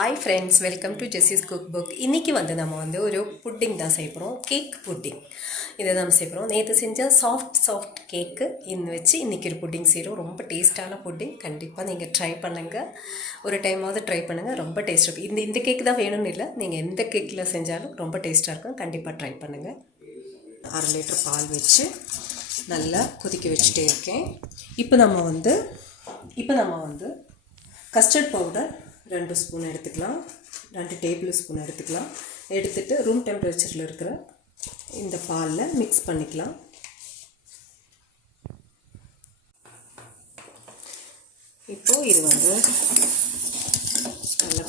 Hi friends, welcome to Jessie's cook book. இன்றைக்கி நம்ம ஒரு புட்டிங் தான் செய்ய போகிறோம். கேக் புட்டிங் இதை தான் செய்ய போகிறோம். நேற்று செஞ்ச சாஃப்ட் கேக்கு இன்னும் வச்சு இன்றைக்கி ஒரு புட்டிங் செய்கிறோம். ரொம்ப டேஸ்ட்டான புட்டிங். கண்டிப்பாக நீங்கள் ட்ரை பண்ணுங்கள். ஒரு டைமாவது ட்ரை பண்ணுங்கள். ரொம்ப டேஸ்ட் இருக்கும். இந்த கேக்கு தான் வேணும்னு இல்லை, நீங்கள் எந்த கேக்கில் செஞ்சாலும் ரொம்ப டேஸ்ட்டாக இருக்கும். கண்டிப்பாக ட்ரை பண்ணுங்கள். 1/2 லிட்டர் பால் வச்சு நல்லா கொதிக்க வச்சுட்டே இருக்கேன். இப்போ நம்ம வந்து கஸ்டர்ட் பவுடர் 2 ஸ்பூன் எடுத்துக்கலாம். 2 டேபிள் ஸ்பூன் எடுத்துகிட்டு ரூம் டெம்பரேச்சரில் இருக்கிற இந்த பாலில் மிக்ஸ் பண்ணிக்கலாம். இப்போது இது நல்லா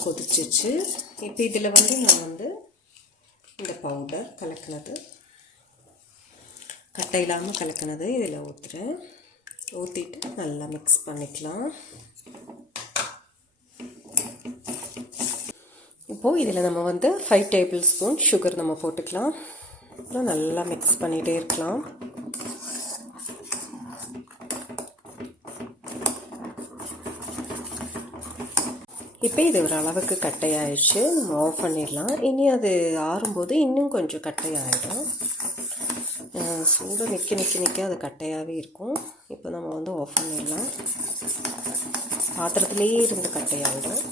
கொதிச்சிச்சு. இப்போ இதில் நான் இந்த பவுடர் கலக்கினது, கட்டை இல்லாமல் கலக்கினது இதில் ஊற்றிட்டு நல்லா மிக்ஸ் பண்ணிக்கலாம். இப்போது இதில் நம்ம 5 டேபிள் ஸ்பூன் சுகர் நம்ம போட்டுக்கலாம். அப்புறம் நல்லா மிக்ஸ் பண்ணிகிட்டே இருக்கலாம். இப்போ இது ஒரு அளவுக்கு கட்டையாயிடுச்சு. நம்ம ஆஃப் பண்ணிடலாம். இனி அது ஆறும்போது இன்னும் கொஞ்சம் கட்டையாகிடும். சூடு நிற்க அது கட்டையாகவே இருக்கும். இப்போ நம்ம ஆஃப் பண்ணிடலாம். பாத்திரத்துலேயே இருந்து கட்டையாகிடும்.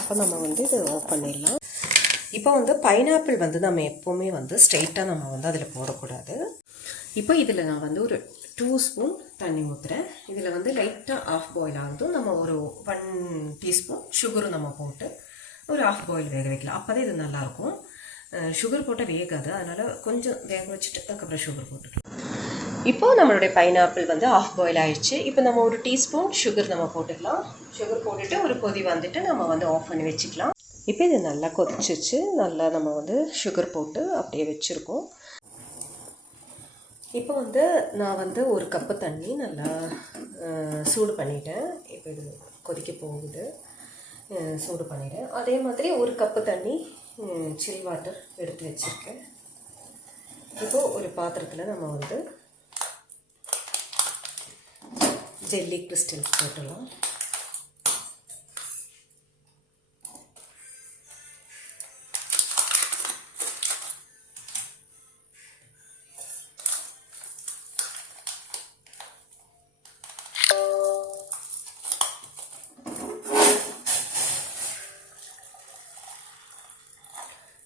அப்போ நம்ம இதை ஆஃப் பண்ணிடலாம். இப்போ பைனாப்பிள் நம்ம எப்போவுமே ஸ்ட்ரெயிட்டாக நம்ம அதில் போடக்கூடாது. இப்போ இதில் நான் ஒரு 2 ஸ்பூன் தண்ணி ஊற்றுறேன். இதில் லைட்டாக ஆஃப் பாயில் ஆகுதும் நம்ம ஒரு 1 டீஸ்பூன் சுகரும் நம்ம போட்டு ஒரு ஆஃப் பாயில் வேக வைக்கலாம். அப்போ தான் இது நல்லாயிருக்கும். சுகர் போட்டால் வேகாது, அதனால் கொஞ்சம் வேக வச்சுட்டு அதுக்கப்புறம் சுகர் போட்டுக்கலாம். இப்போது நம்மளுடைய பைனாப்பிள் ஆஃப் பாயில் ஆகிடுச்சு. இப்போ நம்ம ஒரு டீஸ்பூன் சுகர் நம்ம போட்டுக்கலாம். சுகர் போட்டுட்டு ஒரு கொதி நம்ம ஆஃப் பண்ணி வச்சுக்கலாம். இப்போ இது நல்லா கொதிச்சிச்சு. நல்லா நம்ம சுகர் போட்டு அப்படியே வச்சுருக்கோம். இப்போ நான் ஒரு கப்பு தண்ணி நல்லா சூடு பண்ணிட்டேன். இப்போ இது கொதிக்க போகுது. சூடு பண்ணிட்டேன். அதே மாதிரி ஒரு கப்பு தண்ணி சில் வாட்டர் எடுத்து வச்சுருக்கேன். இப்போது ஒரு பாத்திரத்தில் நம்ம ஜெல்லி கிறிஸ்டல்ஸ் போட்டுடலாம்.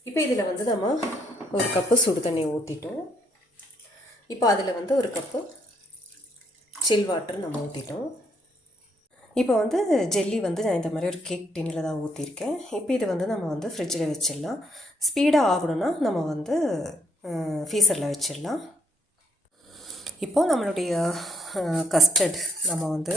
இப்போ இதில் நம்ம ஒரு கப்பு சுடு தண்ணி ஊற்றிட்டோம். இப்போ அதில் ஒரு கப்பு சில் வாட்டர் நம்ம ஊற்றிட்டோம். இப்போ ஜெல்லி நான் இந்த மாதிரி ஒரு கேக் டின்னில் தான் ஊற்றிருக்கேன். இப்போ இது நம்ம ஃப்ரிட்ஜில் வச்சிடலாம். ஸ்பீடாக ஆகணும்னா நம்ம ஃப்ரீசரில் வச்சிடலாம். இப்போது நம்மளுடைய கஸ்டர்ட் நம்ம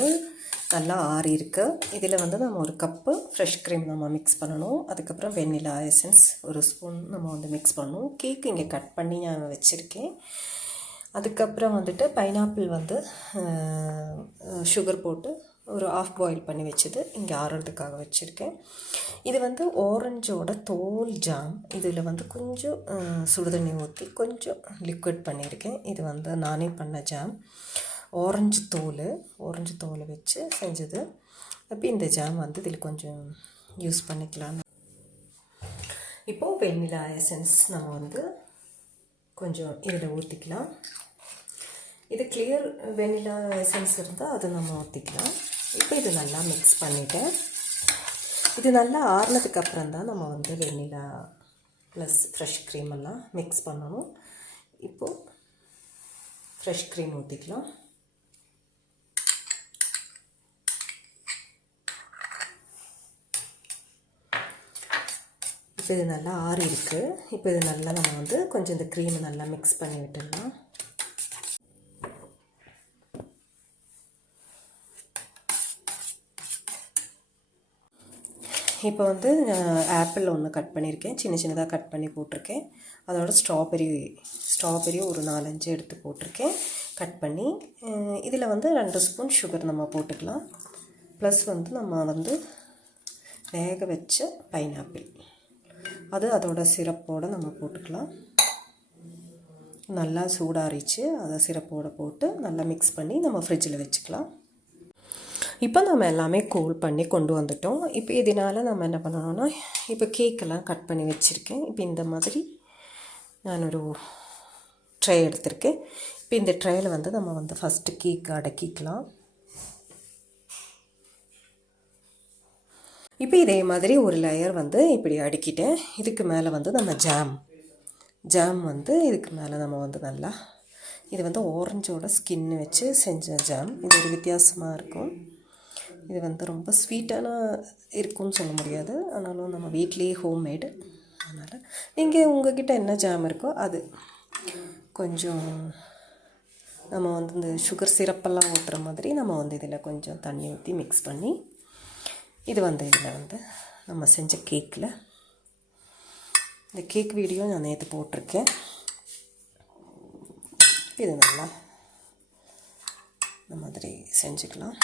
நல்லா ஆறி இருக்கு. இதில் நம்ம ஒரு கப்பு ஃப்ரெஷ் க்ரீம் நம்ம மிக்ஸ் பண்ணணும். அதுக்கப்புறம் வெண்ணிலா எசன்ஸ் ஒரு ஸ்பூன் நம்ம மிக்ஸ் பண்ணணும். கேக் இங்கே கட் பண்ணி நான் வச்சுருக்கேன். அதுக்கப்புறம் பைனாப்பிள் சுகர் போட்டு ஒரு ஆஃப் பாயில் பண்ணி வச்சது இங்கே ஆறுறதுக்காக வச்சுருக்கேன். இது ஆரஞ்சோட தோல் ஜாம். இதில் கொஞ்சம் சுடுதண்ணி ஊற்றி கொஞ்சம் லிக்விட் பண்ணியிருக்கேன். இது நானே பண்ண ஜாம். ஆரஞ்சு தோலை வச்சு செஞ்சது. அப்போ இந்த ஜாம் இதில் கொஞ்சம் யூஸ் பண்ணிக்கலாம். இப்போது வெண்ணிலா எசன்ஸ் நம்ம கொஞ்சம் இதில் ஊற்றிக்கலாம். இது கிளியர் வெண்ணிலா எசன்ஸ் இருந்தால் அது நம்ம ஊற்றிக்கலாம். இப்போ இது நல்லா மிக்ஸ் பண்ணிவிட்டேன். இது நல்லா ஆறுனதுக்கப்புறம் தான் நம்ம வெண்ணிலா ப்ளஸ் ஃப்ரெஷ் க்ரீம் எல்லாம் மிக்ஸ் பண்ணணும். இப்போது ஃப்ரெஷ் க்ரீம் ஊற்றிக்கலாம். இப்போ இது நல்லா ஆறி இருக்குது. இப்போ இது நல்லா நம்ம கொஞ்சம் இந்த க்ரீமை நல்லா மிக்ஸ் பண்ணி விட்டுடலாம். இப்போ ஆப்பிள் ஒன்று கட் பண்ணியிருக்கேன். சின்னதாக கட் பண்ணி போட்டிருக்கேன். அதோட ஸ்ட்ராபெரி ஒரு 4-5 எடுத்து போட்டிருக்கேன் கட் பண்ணி. இதில் 2 ஸ்பூன் சுகர் நம்ம போட்டுக்கலாம். ப்ளஸ் நம்ம வேக வச்ச பைனாப்பிள் அதோட சிரப்போடு நம்ம போட்டுக்கலாம். நல்லா சூடாறிச்சு. அதை சிரப்போடு போட்டு நல்லா மிக்ஸ் பண்ணி நம்ம ஃப்ரிட்ஜில் வச்சுக்கலாம். இப்போ நம்ம எல்லாமே கூல் பண்ணி கொண்டு வந்துட்டோம். இப்போ இதனால் நம்ம என்ன பண்ணணும்னா, இப்போ கேக்கெல்லாம் கட் பண்ணி வச்சுருக்கேன். இப்போ இந்த மாதிரி நான் ஒரு ட்ரே எடுத்திருக்கேன். இப்போ இந்த ட்ரேயில் வந்து நம்ம வந்து ஃபஸ்ட்டு கேக் அடக்கிக்கலாம். இப்போ இதே மாதிரி ஒரு லேயர் வந்து இப்படி அடுக்கிட்டேன். இதுக்கு மேலே வந்து நம்ம ஜாம் வந்து இதுக்கு மேலே நம்ம வந்து நல்லா, இது வந்து ஆரஞ்சோட ஸ்கின்னு வச்சு செஞ்ச ஜாம். இது ஒரு வித்தியாசமாக இருக்கும். இது வந்து ரொம்ப ஸ்வீட்டான இருக்கும்னு சொல்ல முடியாது, ஆனாலும் நம்ம வீட்லேயே ஹோம்மேடு. அதனால் நீங்கள் உங்கள்கிட்ட என்ன ஜாம் இருக்கோ அது கொஞ்சம் நம்ம வந்து இந்த சுகர் சிரப்பெல்லாம் ஊற்றுற மாதிரி நம்ம வந்து இதில் கொஞ்சம் தண்ணி ஊற்றி மிக்ஸ் பண்ணி, இது வந்து இதில் வந்து நம்ம செஞ்ச கேக்கில், இந்த கேக் வீடியோ நான் நேற்று போட்டிருக்கேன். இது நல்லா இந்த மாதிரி செஞ்சுக்கலாம்.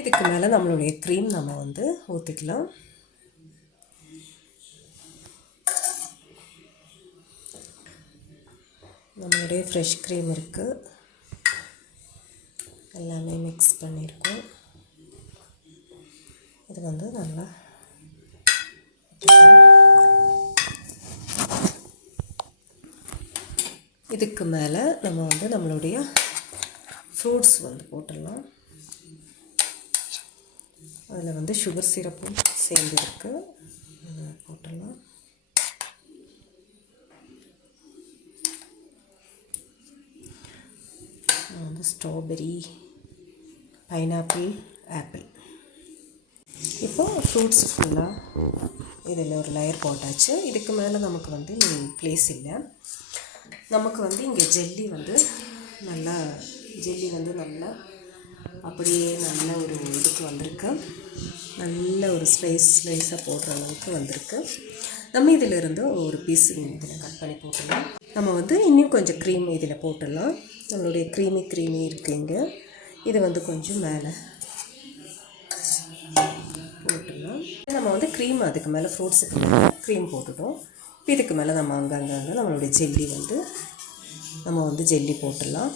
இதுக்கு மேலே நம்மளுடைய க்ரீம் நம்ம வந்து ஊற்றிக்கலாம். நம்மளுடைய ஃப்ரெஷ் க்ரீம் இருக்குது, எல்லாமே மிக்ஸ் பண்ணியிருக்கோம். இது வந்து நல்லா இதுக்கு மேலே நம்ம வந்து நம்மளுடைய ஃப்ரூட்ஸ் வந்து போட்டுடலாம். அதில் வந்து சுகர் சிரப்பும் சேர்ந்து இருக்குது, அதை போட்டுடலாம். வந்து ஸ்ட்ராபெரி, பைனாப்பிள், ஆப்பிள். இப்போது ஃப்ரூட்ஸ் ஃபுல்லாக இதில் ஒரு லேயர் போட்டாச்சு. இதுக்கு மேலே நமக்கு வந்து ப்ளேஸ் இல்லை. நமக்கு வந்து இங்கே ஜெல்லி வந்து நல்லா அப்படியே நல்ல ஒரு இதுக்கு வந்திருக்கு. நல்ல ஒரு ஸ்லைஸாக போடுற அளவுக்கு வந்திருக்கு. நம்ம இதிலிருந்து ஒரு பீஸ் இதில் கட் பண்ணி போட்டுடலாம். நம்ம வந்து இன்னும் கொஞ்சம் க்ரீம் இதில் போட்டுடலாம். நம்மளுடைய க்ரீமி இருக்குங்க. இது வந்து கொஞ்சம் மேலே போட்டுடலாம். நம்ம வந்து க்ரீம் அதுக்கு மேலே ஃப்ரூட்ஸுக்கு மேலே க்ரீம் போட்டுட்டோம். இதுக்கு மேலே நம்ம அங்கங்கே நம்மளுடைய ஜெல்லி வந்து நம்ம வந்து ஜெல்லி போட்டுடலாம்.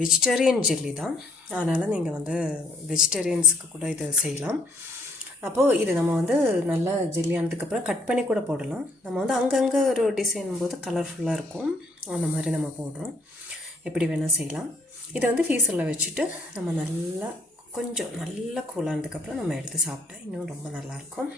வெஜிடேரியன் ஜெல்லி தான், அதனால் நீங்கள் வந்து வெஜிடேரியன்ஸுக்கு கூட இதை செய்யலாம். அப்போது இது நம்ம வந்து நல்லா ஜெல்லி ஆனதுக்கப்புறம் கட் பண்ணி கூட போடலாம். நம்ம வந்து அங்கங்கே ஒரு டிசைன் போது கலர்ஃபுல்லாக இருக்கும், அந்த மாதிரி நம்ம போடுறோம். எப்படி வேணால் செய்யலாம். இதை வந்து ஃப்ரீசரில் வச்சுட்டு நம்ம நல்லா கொஞ்சம் நல்லா கூலானதுக்கப்புறம் நம்ம எடுத்து சாப்பிட்டா இன்னும் ரொம்ப நல்லாயிருக்கும்.